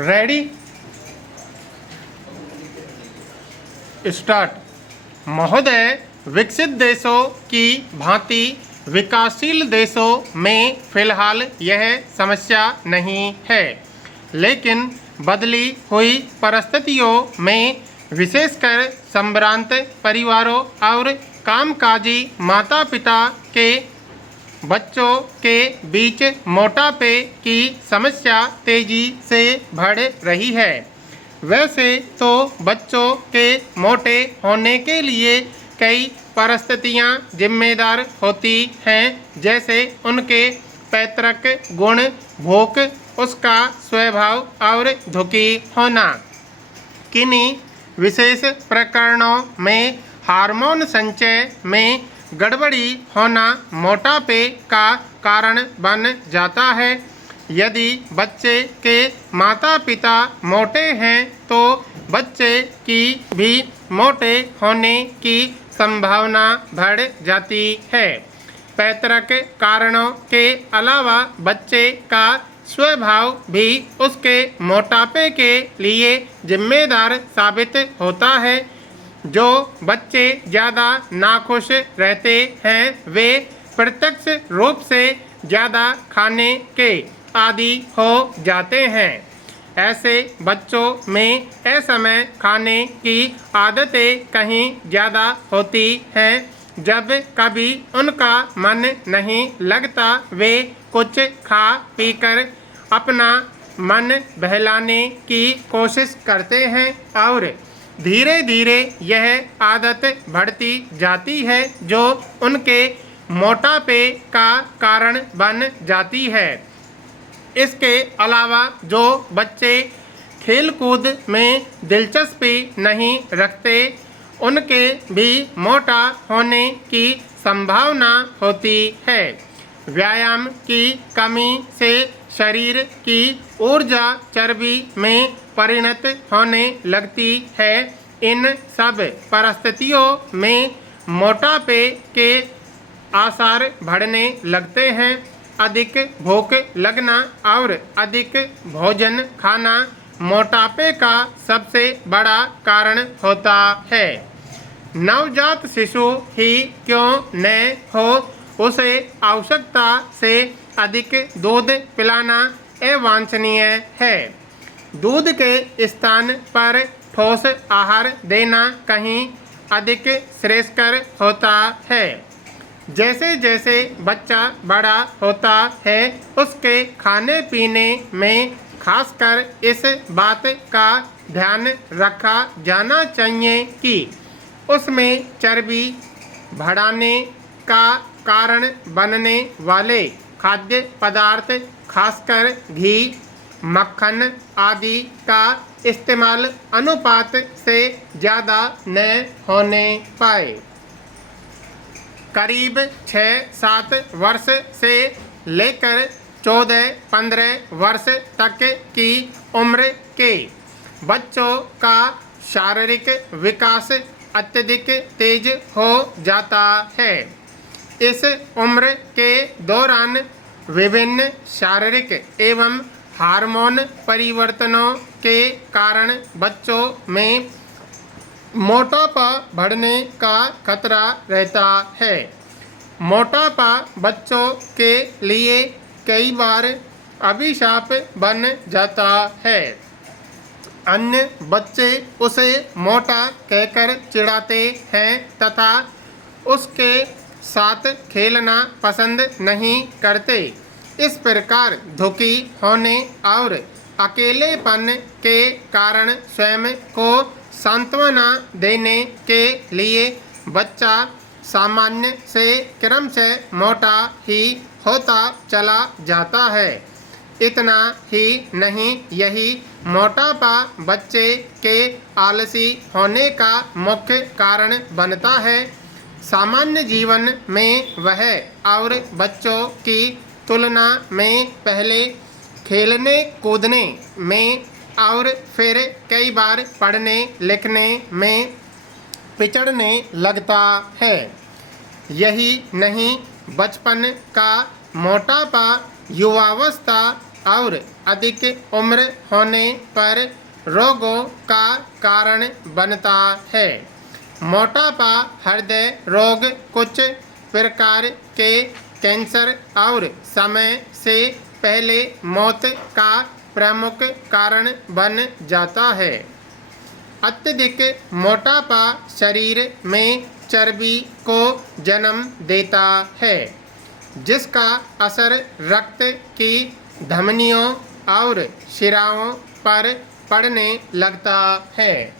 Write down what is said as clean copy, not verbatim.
Ready start. महोदय, विकसित देशों की भांति विकासशील देशों में फिलहाल यह समस्या नहीं है, लेकिन बदली हुई परिस्थितियों में विशेषकर संभ्रांत परिवारों और कामकाजी माता पिता के बच्चों के बीच मोटापे की समस्या तेजी से बढ़ रही है। वैसे तो बच्चों के मोटे होने के लिए कई परिस्थितियां जिम्मेदार होती हैं, जैसे उनके पैतृक गुण, भूख, उसका स्वभाव और दुखी होना। किन्हीं विशेष प्रकरणों में हार्मोन संचय में गड़बड़ी होना मोटापे का कारण बन जाता है। यदि बच्चे के माता पिता मोटे हैं तो बच्चे की भी मोटे होने की संभावना बढ़ जाती है। पैतृक कारणों के अलावा बच्चे का स्वभाव भी उसके मोटापे के लिए जिम्मेदार साबित होता है। जो बच्चे ज़्यादा नाखुश रहते हैं वे प्रत्यक्ष रूप से ज़्यादा खाने के आदि हो जाते हैं। ऐसे बच्चों में असमय खाने की आदतें कहीं ज़्यादा होती हैं। जब कभी उनका मन नहीं लगता वे कुछ खा पीकर अपना मन बहलाने की कोशिश करते हैं और धीरे धीरे यह आदत बढ़ती जाती है जो उनके मोटापे का कारण बन जाती है। इसके अलावा जो बच्चे खेलकूद में दिलचस्पी नहीं रखते उनके भी मोटा होने की संभावना होती है। व्यायाम की कमी से शरीर की ऊर्जा चर्बी में परिणत होने लगती है। इन सब परिस्थितियों में मोटापे के आसार बढ़ने लगते हैं। अधिक भूख लगना और अधिक भोजन खाना मोटापे का सबसे बड़ा कारण होता है। नवजात शिशु ही क्यों न हो, उसे आवश्यकता से अधिक दूध पिलाना अवांछनीय है। दूध के स्थान पर ठोस आहार देना कहीं अधिक श्रेयस्कर होता है। जैसे जैसे बच्चा बड़ा होता है उसके खाने पीने में खासकर इस बात का ध्यान रखा जाना चाहिए कि उसमें चर्बी बढ़ाने का कारण बनने वाले खाद्य पदार्थ खासकर घी, मक्खन आदि का इस्तेमाल अनुपात से ज़्यादा न होने पाए। करीब 6-7 वर्ष से लेकर 14-15 वर्ष तक की उम्र के बच्चों का शारीरिक विकास अत्यधिक तेज हो जाता है। इस उम्र के दौरान विभिन्न शारीरिक एवं हार्मोन परिवर्तनों के कारण बच्चों में मोटापा बढ़ने का खतरा रहता है। मोटापा बच्चों के लिए कई बार अभिशाप बन जाता है। अन्य बच्चे उसे मोटा कहकर चिढ़ाते हैं तथा उसके साथ खेलना पसंद नहीं करते। इस प्रकार दुखी होने और अकेलेपन के कारण स्वयं को सांत्वना देने के लिए बच्चा सामान्य से क्रमशः मोटा ही होता चला जाता है। इतना ही नहीं, यही मोटापा बच्चे के आलसी होने का मुख्य कारण बनता है। सामान्य जीवन में वह और बच्चों की तुलना में पहले खेलने कूदने में और फिर कई बार पढ़ने लिखने में पिछड़ने लगता है। यही नहीं, बचपन का मोटापा युवावस्था और अधिक उम्र होने पर रोगों का कारण बनता है। मोटापा हृदय रोग, कुछ प्रकार के कैंसर और समय से पहले मौत का प्रमुख कारण बन जाता है। अत्यधिक मोटापा शरीर में चर्बी को जन्म देता है, जिसका असर रक्त की धमनियों और शिराओं पर पड़ने लगता है।